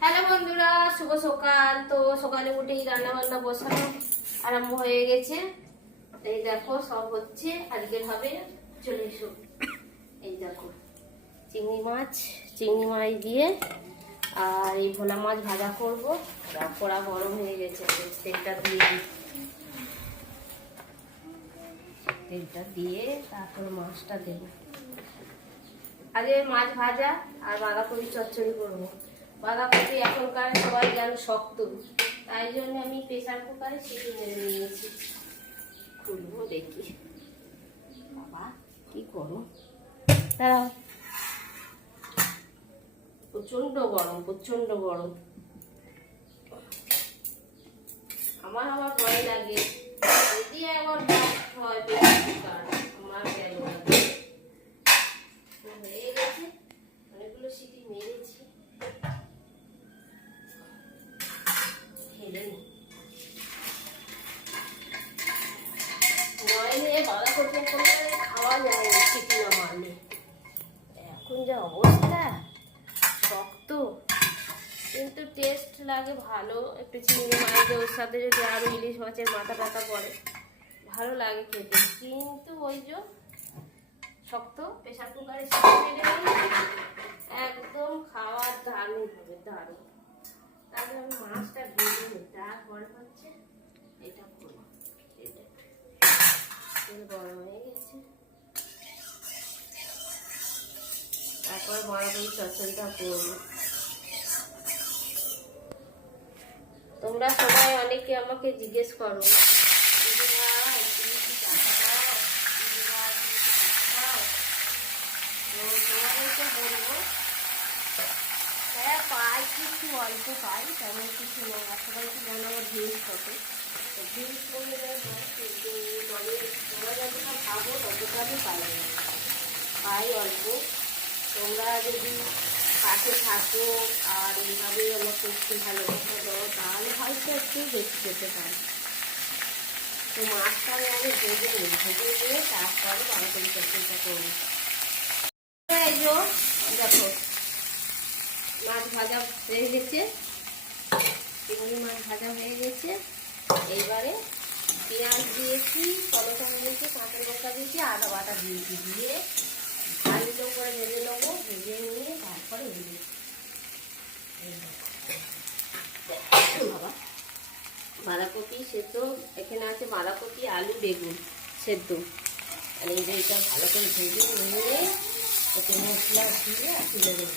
Hello বন্ধুরা, শুভ সকাল। তো সকালে উঠেই রান্না বান্না বসানো আরম্ভ হয়ে গেছে। এই দেখো সব হচ্ছে, আজকে হবে। চলে এসো। এই দেখো চিংড়ি মাছ দিয়ে আর এই ভোলা মাছ ভাজা করবো। কড়া গরম হয়ে গেছে, তেলটা দিয়ে তারপর মাছটা দেবো। আগে মাছ ভাজা আর বাঁধাকপি চচ্চড়ি করবো। বাঁধাকপি এখনকার সবাই যেন শক্ত, তাই জন্য আমি প্রেসার কুকারে সিটি মেরে নিয়েছি। খুলবো দেখি। বাবা কি করো, দাঁড়াও। প্রচন্ড গরম। আমার আবার ভয় লাগে যদি আবার হয় প্রেসার কুকার, আমার কেন লাগে। হয়ে গেছে, অনেকগুলো সিটি মেরেছি। সিটি না মারলে এখন যা অবস্থা, শক্ত কিন্তু টেস্ট লাগে ভালো। একটু চিংড়ি মাছ ওর সাথে যদি আরো ইলিশ মাছের মাথা টাথা পড়ে ভালো লাগে খেতে, কিন্তু ওই যে শক্ত। প্রেসার কুকারে একদম খাওয়ার দারুণ হবে, দারুণ। তারপরে আমি মাছটা ভেজে নিই, তারপরে হচ্ছে এটা করবো। তেল গরম হয়ে গেছে, তারপর বাঁধাকপি চচ্চড়িটা করবো। তোমরা সবাই অনেকে আমাকে জিজ্ঞেস করো, বলবো হ্যাঁ পাই, কিছু অল্প পাই, তেমন কিছু নয়। আর সবাই কি জানো আমার ভিউজ কত, তো ভিউজ করলে তবে তোমরা যতটা ভাবো ততটা আমি পাই না, পাই অল্প। তোমরা যদি পাশে থাকো আর এইভাবেই আমাকে একটু ভালোবাসা দাও, তাহলে হয়তো একটু বেশি যেতে পারি। তো মাছটা আমি ভেজে নিয়ে তারপরে বাঁধাকপি চচ্চড়িটা করবো। এই যে দেখো মাছ ভাজা হয়ে গেছে, চিংড়ি মাছ ভাজা হয়ে গেছে। এইবারে পেঁয়াজ দিয়েছি, টমেটো দিয়েছি, কাঁচা লঙ্কা দিয়েছি, আদা বাটা দিয়েছি, দিয়ে ভালো করে ভেজে নেবো। ভেজে নিয়ে তারপরে বাবা বাঁধাকপি সেদ্ধ এখানে আছে, বাঁধাকপি আলু বেগুন সেদ্ধ। আর এইটা ভালো করে ভেজে নিয়ে ওকে মশলা দিয়ে তুলে দেবো।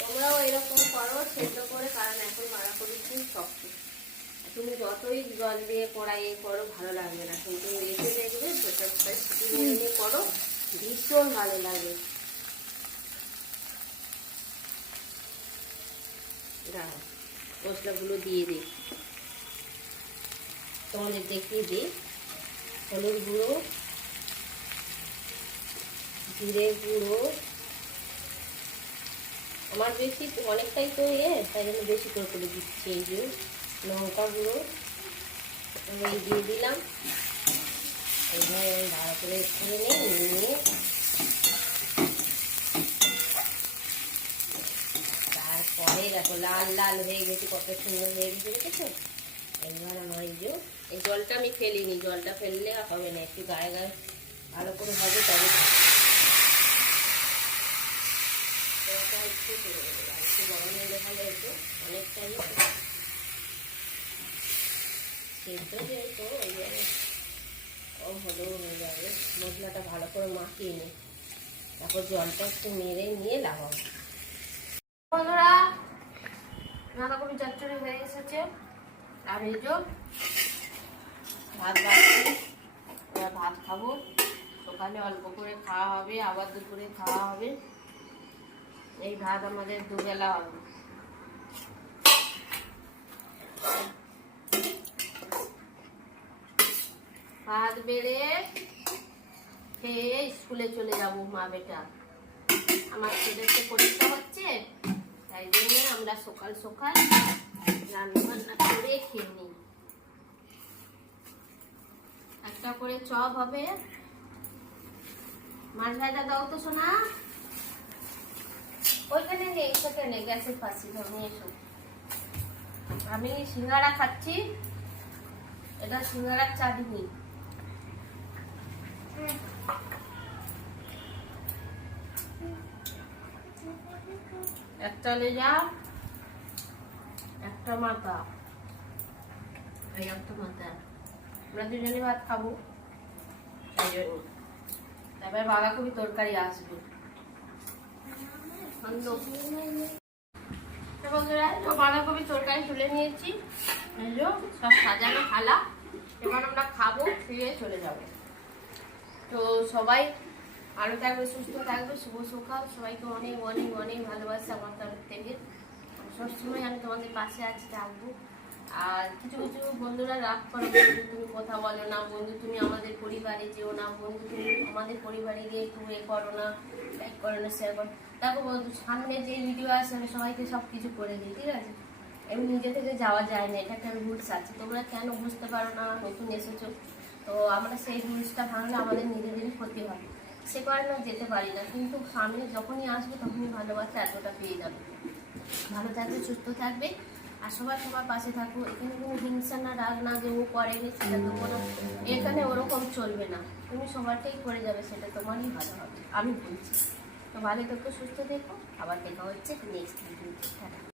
তোমরাও এরকম করো সেদ্ধ করে, কারণ এখন বাঁধাকপি খুব শক্ত। তুমি যতই জল দিয়ে কড়াইয়ে করো ভালো লাগবে না, কিন্তু এসে দেখবে প্রেসার সিটি মেরে করো, ভীষণ ভালো লাগে। মশলাগুলো দিয়ে দিই, তোমাদের দেখিয়ে দিই। হলুদ গুঁড়ো, জিরে গুঁড়ো, আমার বেশি অনেকটাই তো তাই জন্য বেশি করে দিচ্ছি। এই যে লঙ্কা গুঁড়ো এই দিয়ে দিলাম। এইভাবে ভালো করে করে নিয়ে তারপরে দেখো লাল লাল হয়ে গেছে, কত সুন্দর হয়ে গেছে, দেখেছো? এইবার আমার এই জলটা আমি ফেলিনি, জলটা ফেললে হবে না, একটু গায়ে গায়ে ভালো করে হবে, তবে একটু গরম হলে ভালো হতো। অনেকটাই সেদ্ধ যেহেতু ওই জন্য কম হলেও হয়ে যাবে। মশলাটা ভালো করে মাখিয়ে নিই, তারপর জলটা একটু মেরে নিয়ে লাগাবো। বন্ধুরা বাঁধাকপি চচ্চড়ি হয়ে এসেছে, আর এই যে ভাত বাড়ছি। এবার ভাত খাবো, সকালে অল্প করে খাওয়া হবে, আবার দুপুরে খাওয়া হবে। এই ভাত আমাদের দুবেলা হবে। ভাত বেড়ে খেয়ে স্কুলে চলে যাবো মা বেটা। আমার ছেলের তো পরীক্ষা হচ্ছে, তাই জন্য আমরা সকাল সকাল রান্না বান্না করে খেয়ে নিই। একটা করে চপ হবে। মাছ ভাজা দাও তো সোনা, ওইখানে এখানে নেই, সেখানে গ্যাসের পাশে নিয়ে এসো। আমি সিঙ্গারা খাচ্ছি, এটা সিঙ্গারার চাটনি। একটা লেজা, একটা মাথা, এই একটা মাথা। আমরা দুজনে ভাত খাবো, তাই জন্য। তারপরে বাঁধাকপি তরকারি আসবে। বন্ধুরা, বাঁধাকপি তরকারি তুলে নিয়েছি, সব সাজানো থালা। এবার আমরা খাবো, খেয়ে চলে যাবো। তো সবাই ভালো থাকবে, সুস্থ থাকবে। শুভ সকাল, সবাইকে অনেক অনেক অনেক ভালোবাসা আমার তরফ থেকে। সবসময় আমি তোমাদের পাশে আছি, থাকবো। আর কিছু কিছু বন্ধুরা রাগ করো, বন্ধু তুমি কথা বলো না, বন্ধু তুমি আমাদের পরিবারে যেও না, বন্ধু তুমি আমাদের পরিবারে গিয়ে একটু এ করো না, লাইক করো না, শেয়ার করো। দেখো বন্ধু, সামনে যে ভিডিও আসে আমি সবাইকে সব কিছু করে দিই, ঠিক আছে? এমনি নিজে থেকে যাওয়া যায় না, এটা একটা রুলস আছে। তোমরা কেন বুঝতে পারো না, নতুন এসেছো। তো আমরা সেই রুলসটা ভাঙলে আমাদের নিজেদেরই ক্ষতি হয়, সে কারণে যেতে পারি না। কিন্তু সামনে যখনই আসবে তখনই ভালোবাসা এতটা পেয়ে যাবে। ভালো থাকবে, সুস্থ থাকবে, আর সবাই সবার পাশে থাকো। এখানে কোনো হিংসা না, রাগ না, যে ও করেনি সেটা তো কোনো, এখানে ওরকম চলবে না। তুমি সবারটাই করে যাবে, সেটা তোমারই ভালো হবে, আমি বলছি। তো ভালো থেকো, সুস্থ থেকো, আবার দেখা হচ্ছে নেক্সট ভিডিওতে।